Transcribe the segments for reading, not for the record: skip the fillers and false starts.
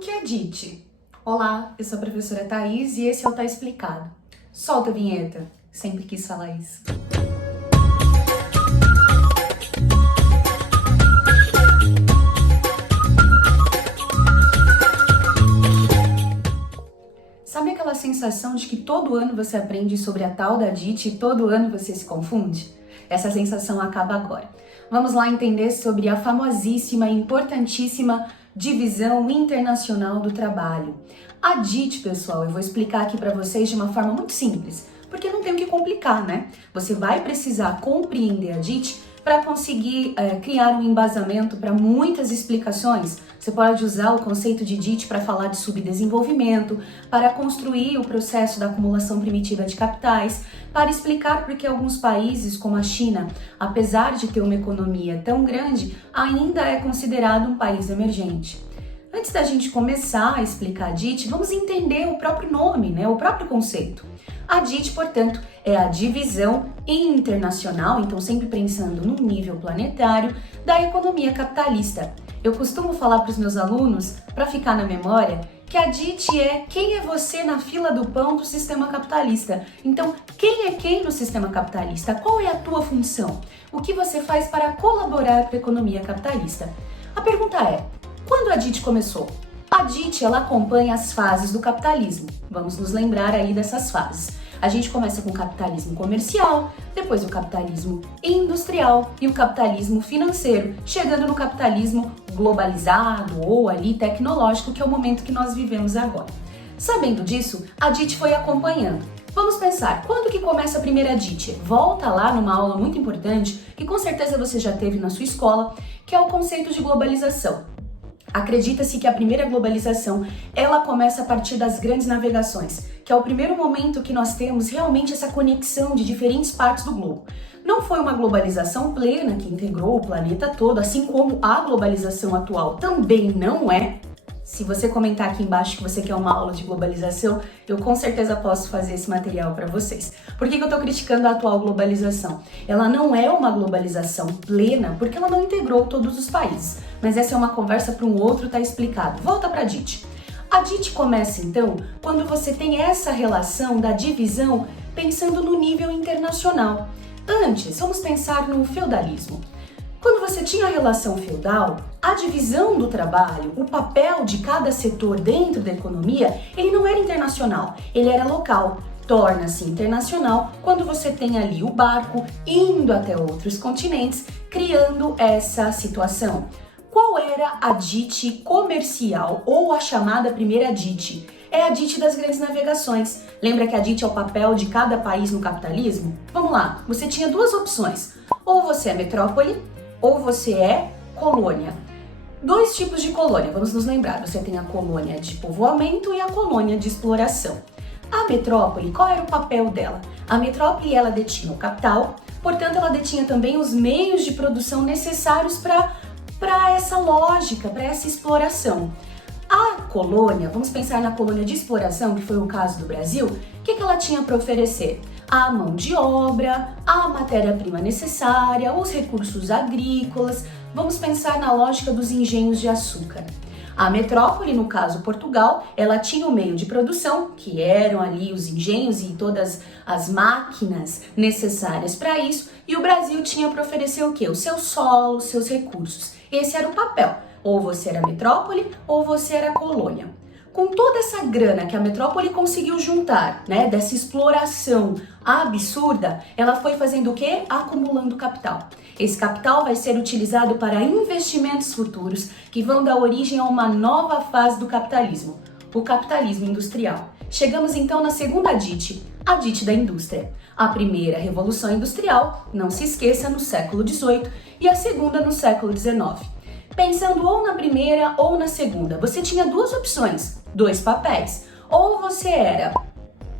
que é DIT? Olá, eu sou a professora Thaís e esse é o Tá Explicado. Solta a vinheta, sempre quis falar isso. Sabe aquela sensação de que todo ano você aprende sobre a tal da DIT e todo ano você se confunde? Essa sensação acaba agora. Vamos lá entender sobre a famosíssima e importantíssima Divisão Internacional do Trabalho. A DIT, pessoal, eu vou explicar aqui para vocês de uma forma muito simples, porque não tem o que complicar, né? Você vai precisar compreender a DIT para conseguir criar um embasamento para muitas explicações. Você pode usar o conceito de DIT para falar de subdesenvolvimento, para construir o processo da acumulação primitiva de capitais, para explicar por que alguns países, como a China, apesar de ter uma economia tão grande, ainda é considerado um país emergente. Antes da gente começar a explicar a DIT, vamos entender o próprio nome, né? O próprio conceito. A DIT, portanto, é a divisão internacional, então sempre pensando num nível planetário, da economia capitalista. Eu costumo falar para os meus alunos, para ficar na memória, que a DIT é quem é você na fila do pão do sistema capitalista. Então, quem é quem no sistema capitalista? Qual é a tua função? O que você faz para colaborar com a economia capitalista? A pergunta é, quando a DIT começou? A DIT, ela acompanha as fases do capitalismo. Vamos nos lembrar aí dessas fases. A gente começa com o capitalismo comercial, depois o capitalismo industrial e o capitalismo financeiro, chegando no capitalismo globalizado ou ali tecnológico, que é o momento que nós vivemos agora. Sabendo disso, a DIT foi acompanhando. Vamos pensar, quando que começa a primeira DIT? Volta lá numa aula muito importante, que com certeza você já teve na sua escola, que é o conceito de globalização. Acredita-se que a primeira globalização, ela começa a partir das grandes navegações, que é o primeiro momento que nós temos realmente essa conexão de diferentes partes do globo. Não foi uma globalização plena que integrou o planeta todo, assim como a globalização atual também não é. Se você comentar aqui embaixo que você quer uma aula de globalização, eu com certeza posso fazer esse material para vocês. Por que eu estou criticando a atual globalização? Ela não é uma globalização plena porque ela não integrou todos os países. Mas essa é uma conversa para um outro, tá explicado. Volta para a DIT. A DIT começa então quando você tem essa relação da divisão pensando no nível internacional. Antes, vamos pensar no feudalismo. Quando você tinha a relação feudal, a divisão do trabalho, o papel de cada setor dentro da economia, ele não era internacional, ele era local. Torna-se internacional quando você tem ali o barco indo até outros continentes, criando essa situação. Qual era a DIT comercial ou a chamada primeira DIT? É a DIT das grandes navegações. Lembra que a DIT é o papel de cada país no capitalismo? Vamos lá, você tinha duas opções. Ou você é metrópole, ou você é colônia. Dois tipos de colônia, vamos nos lembrar. Você tem a colônia de povoamento e a colônia de exploração. A metrópole, qual era o papel dela? A metrópole, ela detinha o capital, portanto ela detinha também os meios de produção necessários para essa lógica, para essa exploração. A colônia, vamos pensar na colônia de exploração, que foi o caso do Brasil, o que ela tinha para oferecer? A mão de obra, a matéria-prima necessária, os recursos agrícolas. Vamos pensar na lógica dos engenhos de açúcar. A metrópole, no caso Portugal, ela tinha o meio de produção, que eram ali os engenhos e todas as máquinas necessárias para isso, e o Brasil tinha para oferecer o quê? O seu solo, os seus recursos. Esse era o papel. Ou você era metrópole ou você era colônia. Com toda essa grana que a metrópole conseguiu juntar, né, dessa exploração absurda, ela foi fazendo o quê? Acumulando capital. Esse capital vai ser utilizado para investimentos futuros que vão dar origem a uma nova fase do capitalismo, o capitalismo industrial. Chegamos então na segunda DIT, a DIT da indústria. A primeira revolução industrial, não se esqueça, no século XVIII, e a segunda no século XIX. Pensando ou na primeira ou na segunda, você tinha duas opções, dois papéis. Ou você era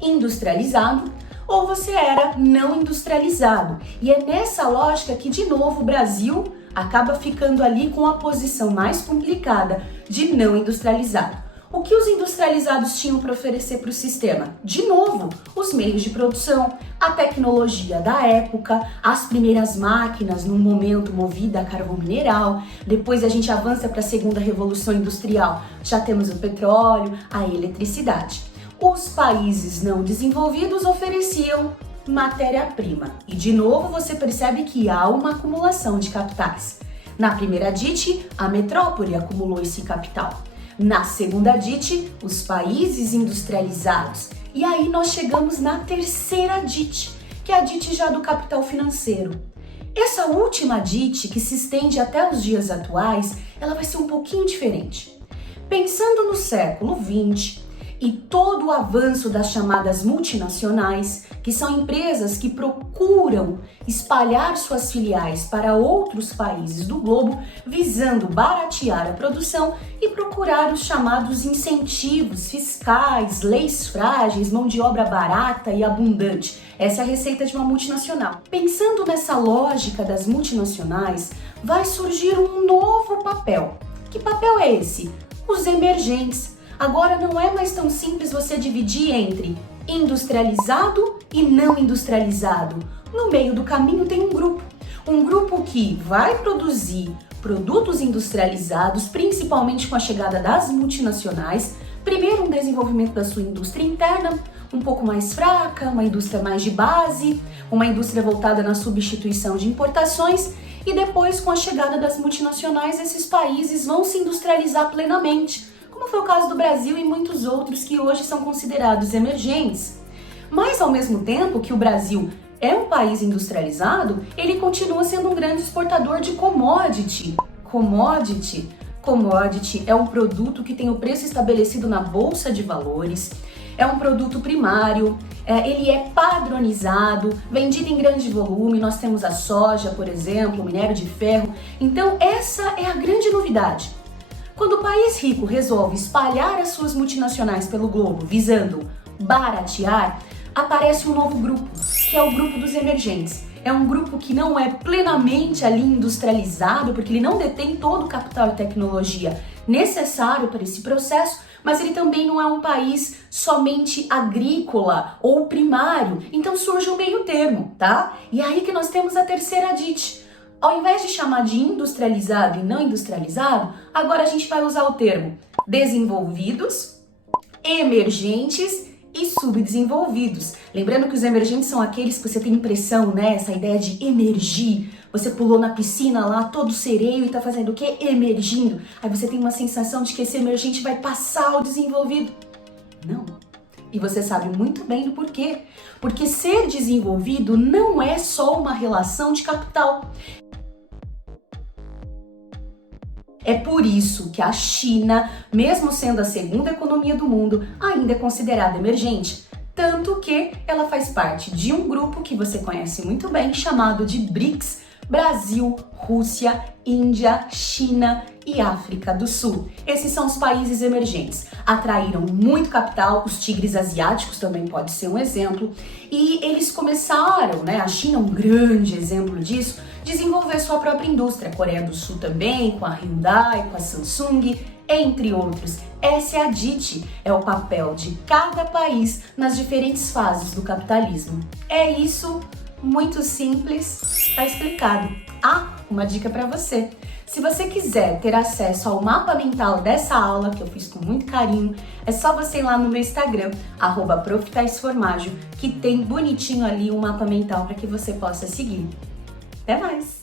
industrializado ou você era não industrializado. E é nessa lógica que, de novo, o Brasil acaba ficando ali com a posição mais complicada de não industrializado. O que os industrializados tinham para oferecer para o sistema? De novo, os meios de produção, a tecnologia da época, as primeiras máquinas num momento movida a carvão mineral. Depois a gente avança para a segunda revolução industrial. Já temos o petróleo, a eletricidade. Os países não desenvolvidos ofereciam matéria-prima. E de novo você percebe que há uma acumulação de capitais. Na primeira DIT, a metrópole acumulou esse capital. Na segunda DIT, os países industrializados. E aí nós chegamos na terceira DIT, que é a DIT já do capital financeiro. Essa última DIT, que se estende até os dias atuais, ela vai ser um pouquinho diferente. Pensando no século XX e todo o avanço das chamadas multinacionais, que são empresas que procuram espalhar suas filiais para outros países do globo, visando baratear a produção e procurar os chamados incentivos fiscais, leis frágeis, mão de obra barata e abundante. Essa é a receita de uma multinacional. Pensando nessa lógica das multinacionais, vai surgir um novo papel. Que papel é esse? Os emergentes. Agora não é mais tão simples você dividir entre industrializado e não industrializado. No meio do caminho tem um grupo que vai produzir produtos industrializados, principalmente com a chegada das multinacionais. Primeiro, um desenvolvimento da sua indústria interna, um pouco mais fraca, uma indústria mais de base, uma indústria voltada na substituição de importações. E depois, com a chegada das multinacionais, esses países vão se industrializar plenamente, como foi o caso do Brasil e muitos outros que hoje são considerados emergentes. Mas, ao mesmo tempo que o Brasil é um país industrializado, ele continua sendo um grande exportador de commodity. Commodity é um produto que tem o preço estabelecido na Bolsa de Valores, é um produto primário, ele é padronizado, vendido em grande volume. Nós temos a soja, por exemplo, o minério de ferro. Então, essa é a grande novidade. Quando o país rico resolve espalhar as suas multinacionais pelo globo, visando baratear, aparece um novo grupo, que é o grupo dos emergentes. É um grupo que não é plenamente ali industrializado, porque ele não detém todo o capital e tecnologia necessário para esse processo, mas ele também não é um país somente agrícola ou primário. Então surge um meio termo, tá? E aí que nós temos a terceira DIT. Ao invés de chamar de industrializado e não industrializado, agora a gente vai usar o termo desenvolvidos, emergentes e subdesenvolvidos. Lembrando que os emergentes são aqueles que você tem impressão, né? Essa ideia de emergir. Você pulou na piscina lá, todo sereio, e tá fazendo o quê? Emergindo. Aí você tem uma sensação de que esse emergente vai passar ao desenvolvido. Não. E você sabe muito bem do porquê. Porque ser desenvolvido não é só uma relação de capital. É por isso que a China, mesmo sendo a segunda economia do mundo, ainda é considerada emergente. Tanto que ela faz parte de um grupo que você conhece muito bem, chamado de BRICS: Brasil, Rússia, Índia, China e África do Sul. Esses são os países emergentes. Atraíram muito capital, os tigres asiáticos também pode ser um exemplo, e eles começaram, né, a China é um grande exemplo disso, desenvolver sua própria indústria. A Coreia do Sul também, com a Hyundai, com a Samsung, entre outros. Essa é a DIT, é o papel de cada país nas diferentes fases do capitalismo. É isso, muito simples, tá explicado. Ah, uma dica para você. Se você quiser ter acesso ao mapa mental dessa aula, que eu fiz com muito carinho, é só você ir lá no meu Instagram, @proftaisformaggio, que tem bonitinho ali um mapa mental para que você possa seguir. Até mais!